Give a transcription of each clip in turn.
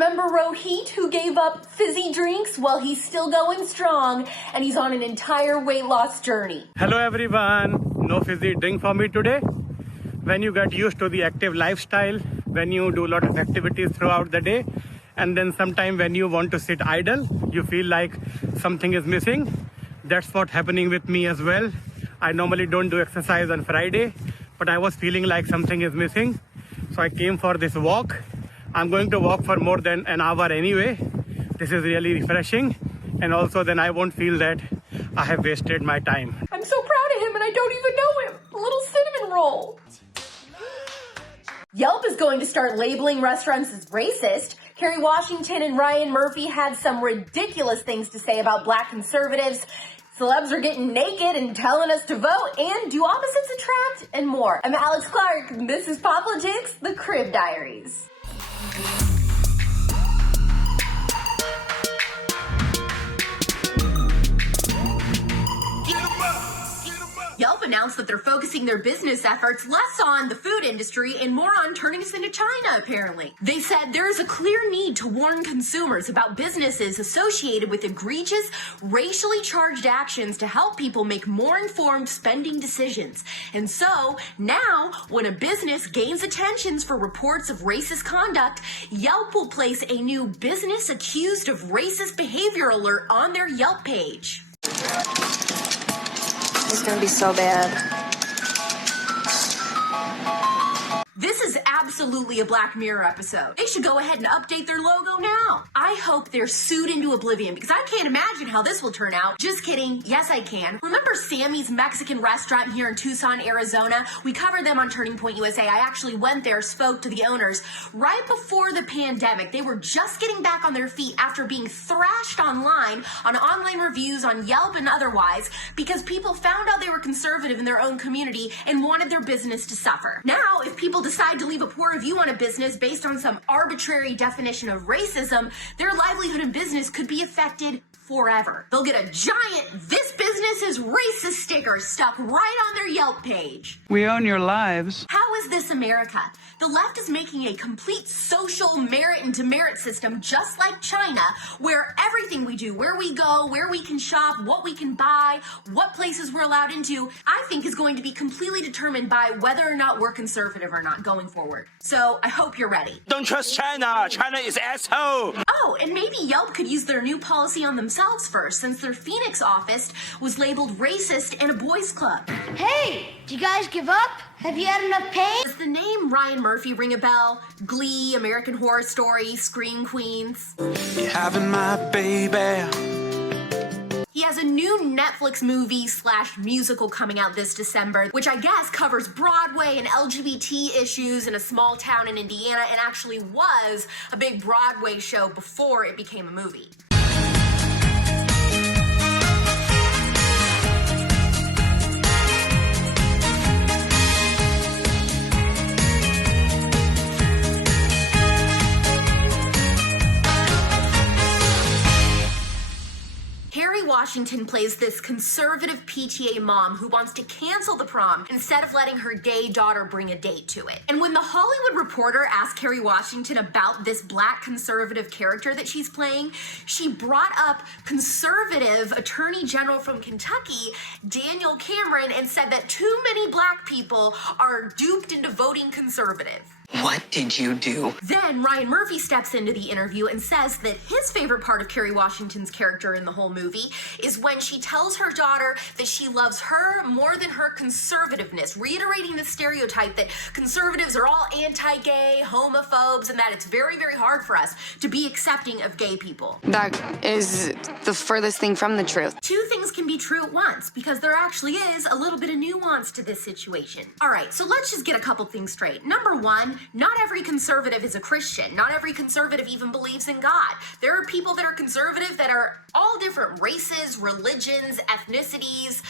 Remember Rohit, who gave up fizzy drinks? Well, he's still going strong, and he's on an entire weight loss journey. Hello everyone, no fizzy drink for me today. When you get used to the active lifestyle, when you do a lot of activities throughout the day, and then sometime when you want to sit idle, you feel like something is missing. That's what's happening with me as well. I normally don't do exercise on Friday, but I was feeling like something is missing. So I came for this walk. I'm going to walk for more than an hour anyway. This is really refreshing. And also then I won't feel that I have wasted my time. I'm so proud of him and I don't even know him. A little cinnamon roll. Yelp is going to start labeling restaurants as racist. Kerry Washington and Ryan Murphy had some ridiculous things to say about Black conservatives. Celebs are getting naked and telling us to vote, and do opposites attract, and more. I'm Alex Clark, and this is POPlitics, the Crib Diaries. Yelp announced that they're focusing their business efforts less on the food industry and more on turning us into China, apparently. They said there is a clear need to warn consumers about businesses associated with egregious, racially charged actions to help people make more informed spending decisions. And so, now, when a business gains attention for reports of racist conduct, Yelp will place a new business accused of racist behavior alert on their Yelp page. It's gonna be so bad. This is absolutely a Black Mirror episode. They should go ahead and update their logo now. I hope they're sued into oblivion because I can't imagine how this will turn out. Just kidding. Yes, I can. Remember Sammy's Mexican restaurant here in Tucson, Arizona? We covered them on Turning Point USA. I actually went there, spoke to the owners. Right before the pandemic, they were just getting back on their feet after being thrashed online on online reviews on Yelp and otherwise because people found out they were conservative in their own community and wanted their business to suffer. Now, if people decide to leave a poor review on a business based on some arbitrary definition of racism, their livelihood and business could be affected forever. They'll get a giant "This business is racist" sticker stuck right on their Yelp page. We own your lives. How is this America? The left is making a complete social merit and demerit system just like China, where everything we do, where we go, where we can shop, what we can buy, what places we're allowed into, I think is going to be completely determined by whether or not we're conservative or not going forward. So I hope you're ready. Don't trust China. China is asshole. Oh, and maybe Yelp could use their new policy on themselves first, since their Phoenix office was labeled racist in a boys' club. Hey, do you guys give up? Have you had enough pain? Does the name Ryan Murphy ring a bell? Glee, American Horror Story, Scream Queens. You're having my baby. He has a new Netflix movie/musical coming out this December, which I guess covers Broadway and LGBT issues in a small town in Indiana and actually was a big Broadway show before it became a movie. Kerry Washington plays this conservative PTA mom who wants to cancel the prom instead of letting her gay daughter bring a date to it. And when the Hollywood Reporter asked Kerry Washington about this Black conservative character that she's playing, she brought up conservative Attorney General from Kentucky, Daniel Cameron, and said that too many Black people are duped into voting conservative. What did you do? Then Ryan Murphy steps into the interview and says that his favorite part of Kerry Washington's character in the whole movie is when she tells her daughter that she loves her more than her conservativeness, reiterating the stereotype that conservatives are all anti-gay, homophobes, and that it's very, very hard for us to be accepting of gay people. That is the furthest thing from the truth. Two things can be true at once because there actually is a little bit of nuance to this situation. All right, so let's just get a couple things straight. Number one, not every conservative is a Christian. Not every conservative even believes in God. There are people that are conservative that are all different races, religions, ethnicities,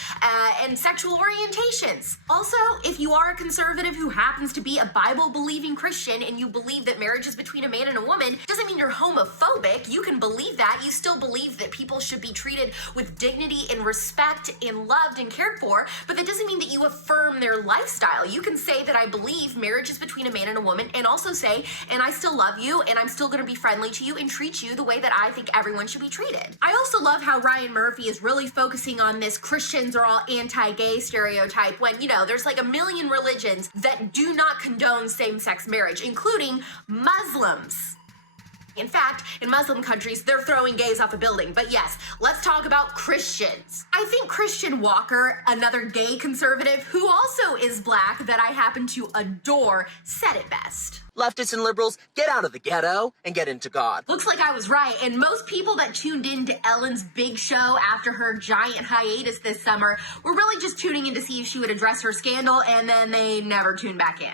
and sexual orientations. Also, if you are a conservative who happens to be a Bible-believing Christian and you believe that marriage is between a man and a woman, doesn't mean you're homophobic. You can believe that. You still believe that people should be treated with dignity and respect and loved and cared for, but that doesn't mean that you affirm their lifestyle. You can say that I believe marriage is between a man and a a woman and also say, and I still love you and I'm still going to be friendly to you and treat you the way that I think everyone should be treated. I also love how Ryan Murphy is really focusing on this Christians are all anti-gay stereotype when, you know, there's like a million religions that do not condone same-sex marriage, including Muslims. In fact, in Muslim countries, they're throwing gays off a building. But yes, let's talk about Christians. I think Christian Walker, another gay conservative who also is black that I happen to adore, said it best. Leftists and liberals, get out of the ghetto and get into God. Looks like I was right, and most people that tuned in to Ellen's big show after her giant hiatus this summer were really just tuning in to see if she would address her scandal, and then they never tuned back in.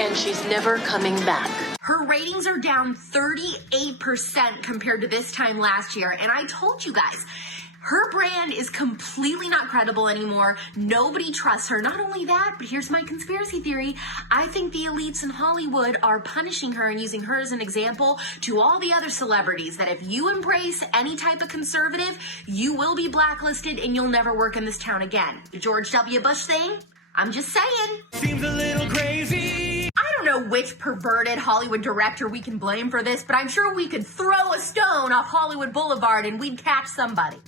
And she's never coming back. Her ratings are down 38% compared to this time last year, and I told you guys, her brand is completely not credible anymore. Nobody trusts her. Not only that, but here's my conspiracy theory. I think the elites in Hollywood are punishing her and using her as an example to all the other celebrities that if you embrace any type of conservative, you will be blacklisted and you'll never work in this town again. The George W. Bush thing? I'm just saying. Seems a little crazy. I don't know which perverted Hollywood director we can blame for this, but I'm sure we could throw a stone off Hollywood Boulevard and we'd catch somebody.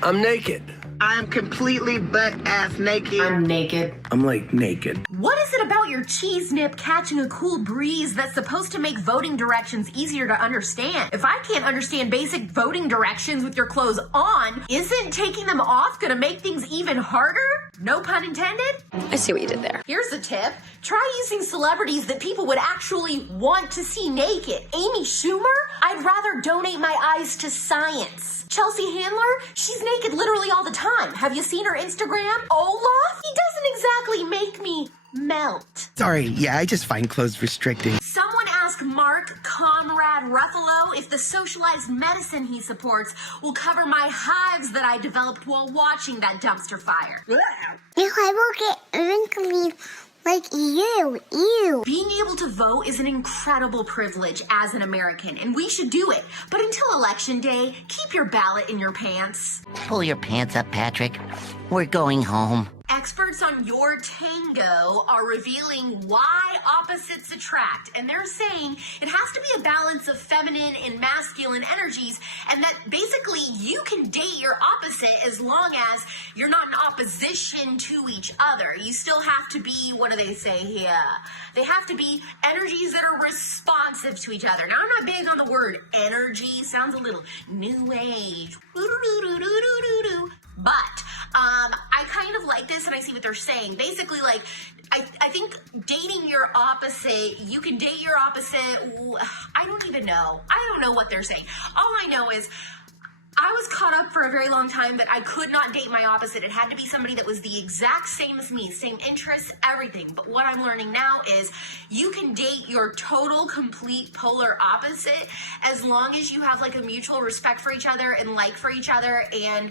I'm naked. I'm completely butt-ass naked. I'm naked. I'm like naked. What is it about your cheese nip catching a cool breeze that's supposed to make voting directions easier to understand? If I can't understand basic voting directions with your clothes on, isn't taking them off gonna make things even harder? No pun intended? I see what you did there. Here's a tip. Try using celebrities that people would actually want to see naked. Amy Schumer? I'd rather donate my eyes to science. Chelsea Handler? She's naked literally all the time. Have you seen her Instagram? Olaf? He doesn't exactly make me melt. Sorry, yeah, I just find clothes restricting. Someone asked Mark Ruffalo if the socialized medicine he supports will cover my hives that I developed while watching that dumpster fire. If I will get wrinkly like you, ew. Being able to vote is an incredible privilege as an American, and we should do it. But until Election Day, keep your ballot in your pants. Pull your pants up, Patrick. We're going home. Experts on your tango are revealing why opposites attract, and they're saying it has to be a balance of feminine and masculine energies, and that basically you can date your opposite as long as you're not in opposition to each other. You still have to be, what do they say here? They have to be energies that are responsive to each other. Now, I'm not big on the word energy. Sounds a little new age. But I kind of like this, and I see what they're saying. Basically, like, I think dating your opposite, you can date your opposite. I don't even know. I don't know what they're saying. All I know is I was caught up for a very long time that I could not date my opposite. It had to be somebody that was the exact same as me, same interests, everything. But what I'm learning now is you can date your total, complete polar opposite as long as you have like a mutual respect for each other and like for each other and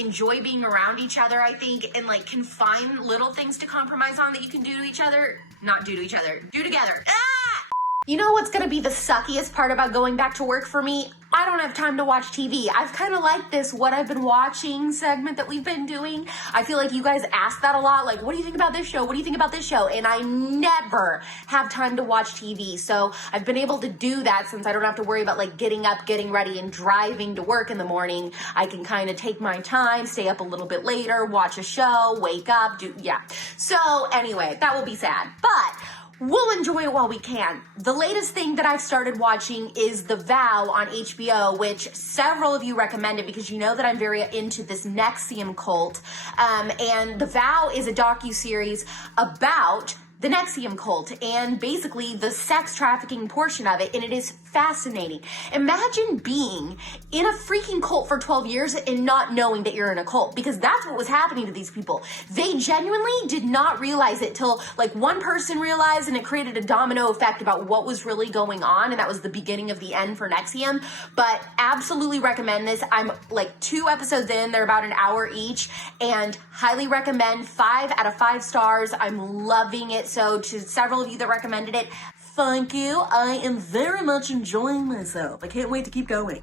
enjoy being around each other, I think, and like can find little things to compromise on that you can do to each other. Not do to each other, do together. Ah! You know what's gonna be the suckiest part about going back to work for me? I don't have time to watch TV. I've kind of liked this what I've been watching segment that we've been doing. I feel like you guys ask that a lot, like, what do you think about this show? What do you think about this show? And I never have time to watch TV. So I've been able to do that since I don't have to worry about like getting up, getting ready, and driving to work in the morning. I can kind of take my time, stay up a little bit later, watch a show, wake up, yeah. So anyway, that will be sad. But we'll enjoy it while we can. The latest thing that I've started watching is The Vow on HBO, which several of you recommended because you know that I'm very into this NXIVM cult. And The Vow is a docuseries about the NXIVM cult and basically the sex trafficking portion of it, and it is fascinating. Imagine being in a freaking cult for 12 years and not knowing that you're in a cult, because that's what was happening to these people. They genuinely did not realize it till like one person realized, and it created a domino effect about what was really going on, and that was the beginning of the end for NXIVM. But absolutely recommend this. I'm like 2 episodes in, they're about an hour each, and highly recommend. 5 out of 5 stars. I'm loving it. So to several of you that recommended it, thank you. I am very much enjoying myself. I can't wait to keep going.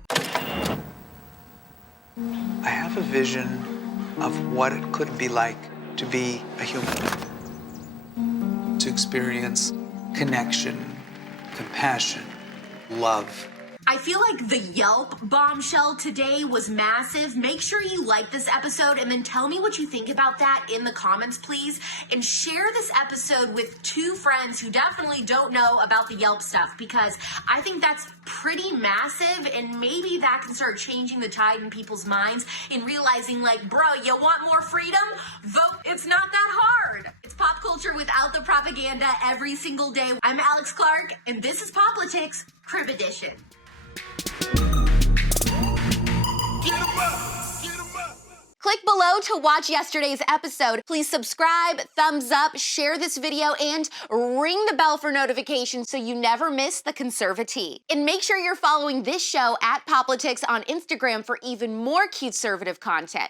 I have a vision of what it could be like to be a human. To experience connection, compassion, love. I feel like the Yelp bombshell today was massive. Make sure you like this episode and then tell me what you think about that in the comments, please. And share this episode with 2 friends who definitely don't know about the Yelp stuff, because I think that's pretty massive, and maybe that can start changing the tide in people's minds in realizing, like, bro, you want more freedom? Vote. It's not that hard. It's pop culture without the propaganda every single day. I'm Alex Clark, and this is POPlitics, Crib Edition. Click below to watch yesterday's episode. Please subscribe, thumbs up, share this video, and ring the bell for notifications so you never miss the conservative. And make sure you're following this show at POPlitics on Instagram for even more CUTEservative content.